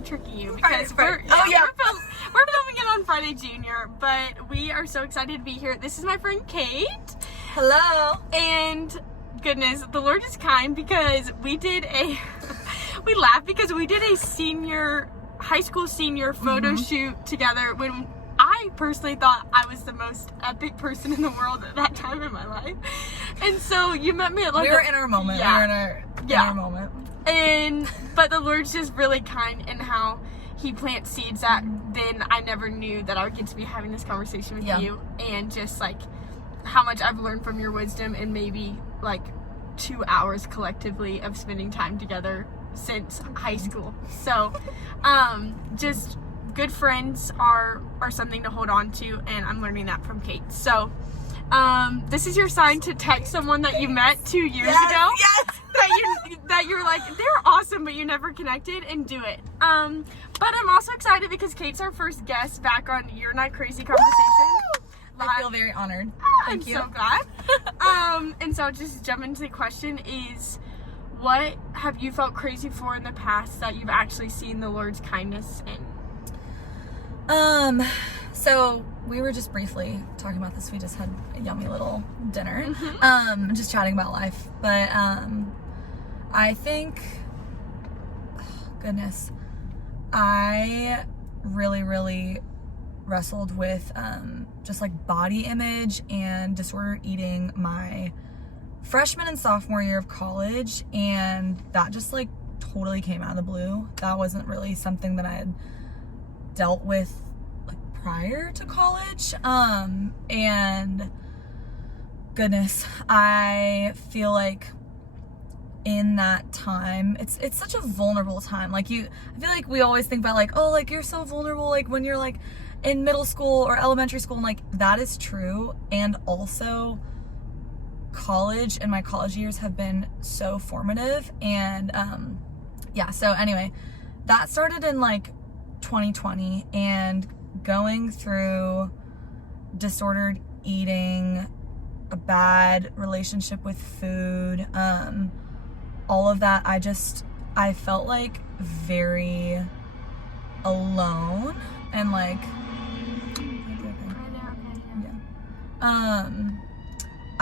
we're tricking you because Friday. we're filming it on Friday Junior, but we are so excited to be here. This is my friend Kate. Hello. And goodness, the Lord is kind because we laughed because we did a high school senior photo shoot together when I personally thought I was the most epic person in the world at that time in my life. And so you met me at like we were in our moment. Yeah. We were in our moment. But the Lord's just really kind in how he plants seeds that then I never knew that I would get to be having this conversation with you, and just like how much I've learned from your wisdom in maybe like 2 hours collectively of spending time together since high school. So just good friends are something to hold on to, and I'm learning that from Kate. So this is your sign to text someone that you met 2 years ago. Yes. that you're like, they're awesome, but you never connected, and do it. But I'm also excited because Kate's our first guest back on You're Not Crazy Conversation. I feel very honored. Thank you. I'm so glad. And so just jump into the question is, what have you felt crazy for in the past that you've actually seen the Lord's kindness in? So we were just briefly talking about this. We just had a yummy little dinner. Just chatting about life. But I think, goodness, I really wrestled with just like body image and disordered eating my freshman and sophomore year of college, and that just like totally came out of the blue. That wasn't really something that I had dealt with like prior to college. And goodness, I feel like in that time, it's such a vulnerable time. Like I feel like we always think about like, oh, like you're so vulnerable like when you're like in middle school or elementary school, and like that is true. And also college and my college years have been so formative. And so anyway, that started in like 2020, and going through disordered eating, a bad relationship with food, all of that, I felt like very alone, and like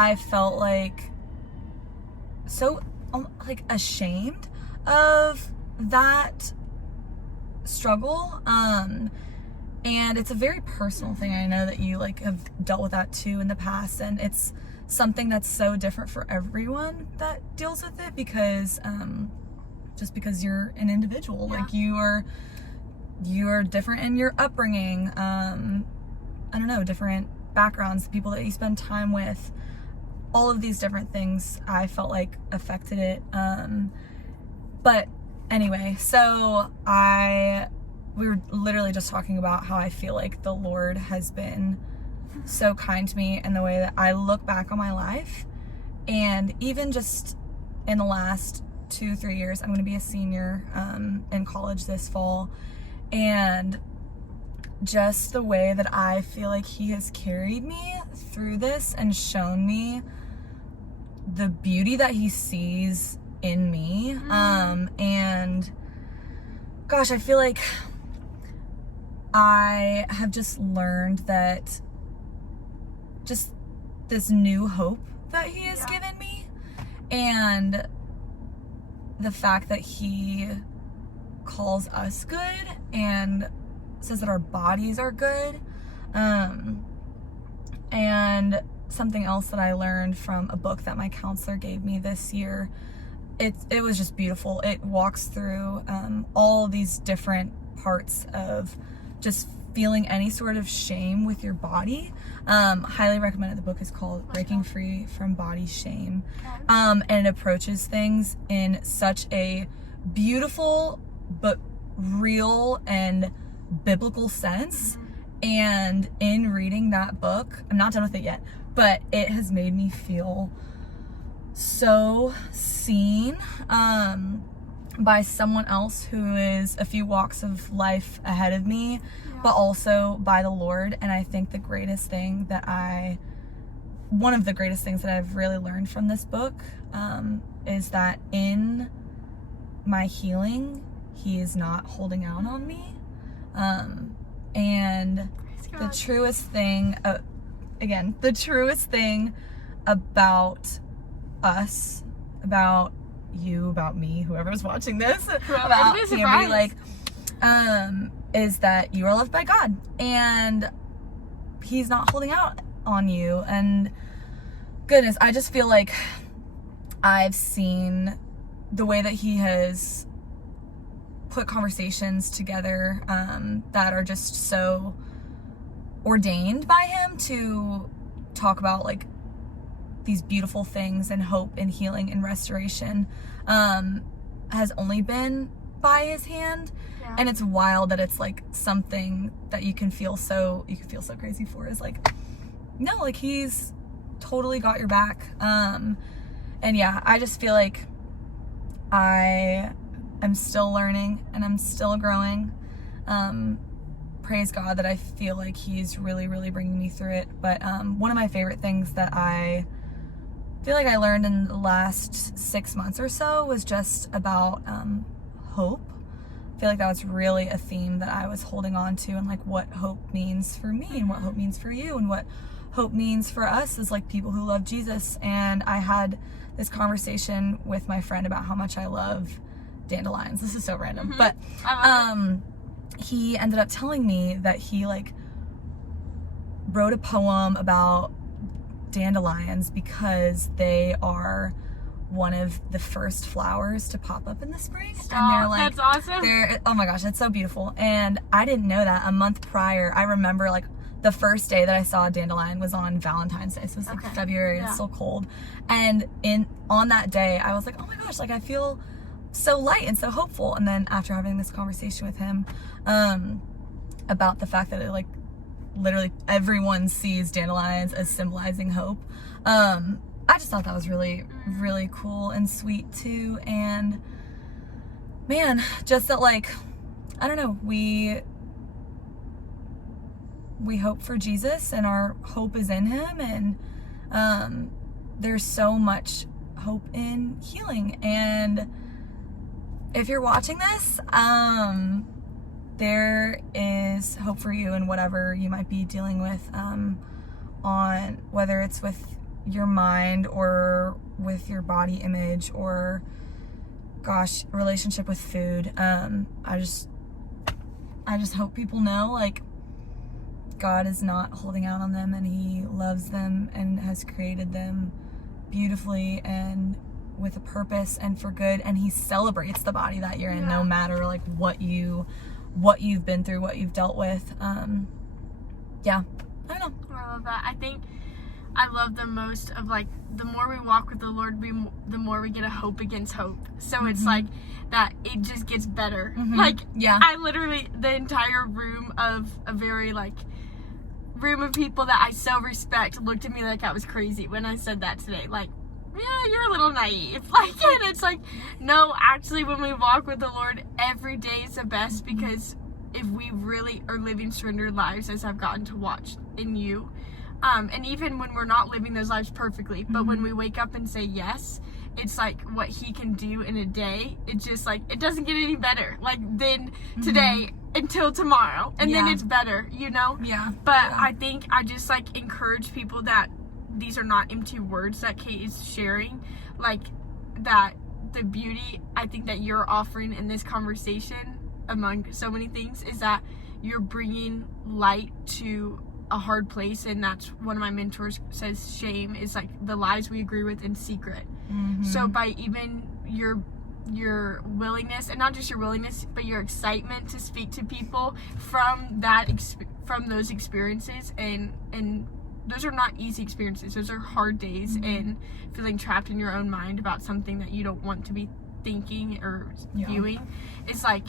I felt like so like ashamed of that struggle, and it's a very personal thing. I know that you like have dealt with that too in the past, and it's something that's so different for everyone that deals with it, because just because you're an individual, like you are different in your upbringing, I don't know, different backgrounds, the people that you spend time with, all of these different things I felt like affected it. But anyway, so we were literally just talking about how I feel like the Lord has been so kind to me in the way that I look back on my life, and even just in the last 2-3 years, I'm going to be a senior in college this fall, and just the way that I feel like he has carried me through this and shown me the beauty that he sees in me. And gosh, I feel like I have just learned that just this new hope that he has given me, and the fact that he calls us good and says that our bodies are good. And something else that I learned from a book that my counselor gave me this year, it was just beautiful. It walks through all these different parts of just feeling any sort of shame with your body. Highly recommend it. The book is called Breaking Free from Body Shame. And it approaches things in such a beautiful but real and biblical sense. And in reading that book, I'm not done with it yet, but it has made me feel so seen by someone else who is a few walks of life ahead of me, but also by the Lord. And I think one of the greatest things that I've really learned from this book is that in my healing, he is not holding out on me. And the truest thing, the truest thing about us, about you, about me, whoever's watching this, about Camry, like, is that you are loved by God, and he's not holding out on you. And goodness, I just feel like I've seen the way that he has put conversations together that are just so ordained by him to talk about like these beautiful things and hope and healing and restoration, has only been by his hand. Yeah. And it's wild that it's like something that you can feel so crazy for, is like, no, like he's totally got your back. And yeah, I just feel like I am still learning and I'm still growing. Praise God that I feel like he's really, really bringing me through it. But one of my favorite things that I feel like I learned in the last 6 months or so was just about hope. I feel like that was really a theme that I was holding on to, and like what hope means for me and what hope means for you and what hope means for us as like people who love Jesus. And I had this conversation with my friend about how much I love dandelions. This is so random, but he ended up telling me that he like wrote a poem about dandelions because they are one of the first flowers to pop up in the spring. And they're like, that's awesome. Oh my gosh, it's so beautiful. And I didn't know that. A month prior, I remember like the first day that I saw a dandelion was on Valentine's Day. So it was like February, it's still cold. And on that day, I was like, oh my gosh, like I feel so light and so hopeful. And then after having this conversation with him about the fact that it like literally everyone sees dandelions as symbolizing hope, I just thought that was really, really cool and sweet too. And man, just that like, I don't know, we hope for Jesus and our hope is in him. And there's so much hope in healing. And if you're watching this, there is hope for you in whatever you might be dealing with, on whether it's with your mind or with your body image or relationship with food. I just hope people know like God is not holding out on them, and he loves them and has created them beautifully and with a purpose and for good, and he celebrates the body that you're in, no matter like what you've been through, what you've dealt with. I don't know. I love that. I think I love the most of like the more we walk with the Lord, the more we get a hope against hope. So it's like that it just gets better. Like I literally, the entire room of a very like room of people that I so respect looked at me like I was crazy when I said that today. Like, yeah, you're a little naive. Like, and it's like, no, actually when we walk with the Lord, every day is the best, because if we really are living surrendered lives, as I've gotten to watch in you, and even when we're not living those lives perfectly, but when we wake up and say yes, it's like what he can do in a day. It's just like, it doesn't get any better. Like then today until tomorrow, and then it's better, you know? But I think I just like encourage people that these are not empty words that Kate is sharing, like that the beauty I think that you're offering in this conversation among so many things is that you're bringing light to a hard place. And that's one of my mentors says, shame is like the lies we agree with in secret. So by even your willingness, and not just your willingness, but your excitement to speak to people from from those experiences, and those are not easy experiences. Those are hard days, and feeling trapped in your own mind about something that you don't want to be thinking or viewing. It's like,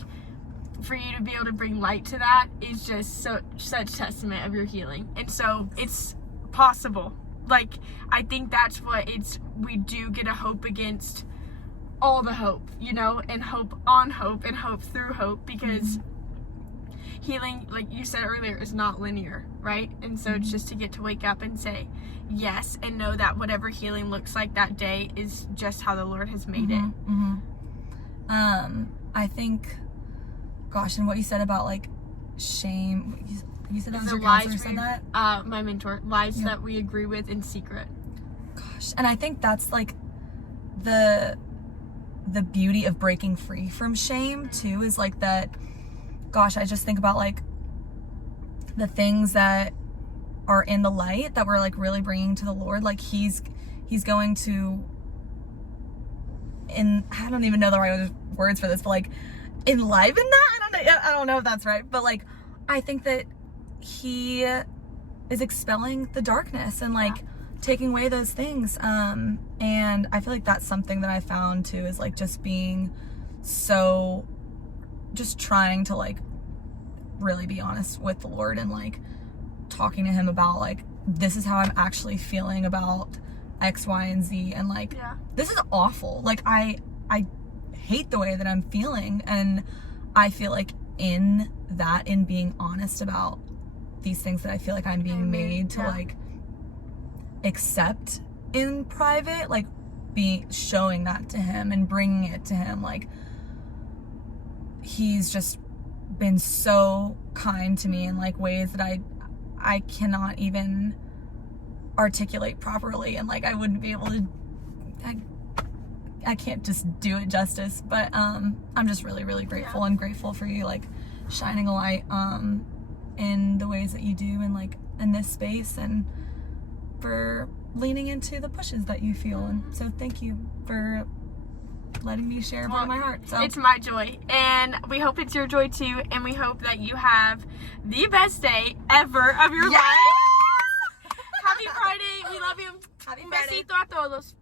for you to be able to bring light to that is just such testament of your healing. And so it's possible. Like, I think that's what we do get a hope against all the hope, you know, and hope on hope and hope through hope, because healing, like you said earlier, is not linear, right? And so it's just to get to wake up and say yes, and know that whatever healing looks like that day is just how the Lord has made it. I think gosh, and what you said about like shame. You said that was The your counselor lies said that? my mentor. Lies that we agree with in secret. Gosh, and I think that's like the beauty of breaking free from shame too, is like that, gosh, I just think about like the things that are in the light that we're like really bringing to the Lord. Like he's going to, I don't even know the right words for this, but like enliven that. I don't know if that's right, but like I think that he is expelling the darkness and like taking away those things. And I feel like that's something that I found too, is like just being so, just trying to like really be honest with the Lord and like talking to him about like, this is how I'm actually feeling about X, Y, and Z. And like, this is awful. Like I hate the way that I'm feeling. And I feel like in being honest about these things that I feel like I'm being made to like accept in private, like showing that to him and bringing it to him. Like he's just been so kind to me in like ways that I cannot even articulate properly, and like I wouldn't be able to, I can't just do it justice. But I'm just really, really grateful and grateful for you like shining a light in the ways that you do and like in this space, and for leaning into the pushes that you feel. And so thank you for letting me share about my heart. So it's my joy, and we hope it's your joy too, and we hope that you have the best day ever of your life. Happy Friday. We love you. Happy Un Friday. besito a todos.